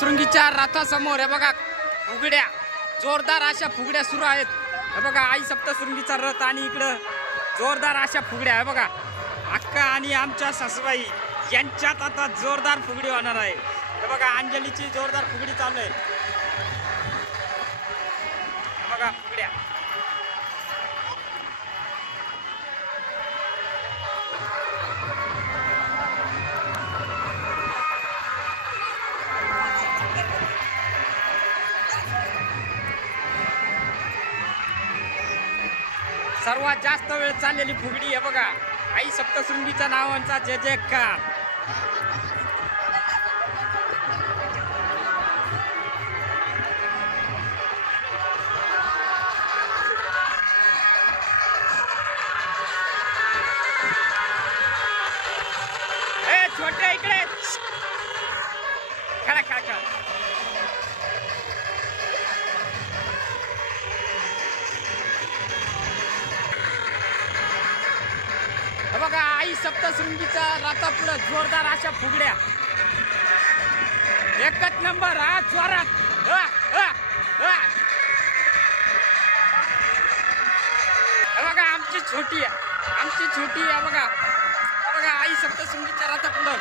शृंगीच्या रथासमोर हे बघा फुगड्या, जोरदार अशा फुगड्या सुरू आहेत. हे बघा आई सप्तशृंगीचा रथ आणि इकडं जोरदार अशा फुगड्या. हे बघा अक्का आणि आमच्या सासूबाई यांच्यात आता जोरदार फुगडी होणार आहे. हे बघा अंजलीची जोरदार फुगडी चालू आहे. हे बघा फुगड्या. सर्वात जास्त वेळ चाललेली फुगडी आहे बघा आई सप्तशृंगीच्या नावांचा जय जयकार. ए छोटे इकडे खेळा खेळा खेळा. बघा आई सप्तशृंगीच्या रथापुढे जोरदार अशा फुगड्या. एकच नंबर. हा जोरात. बघा आमची छोटी आहे बघा. बघा आई सप्तशृंगीच्या रथापुढे.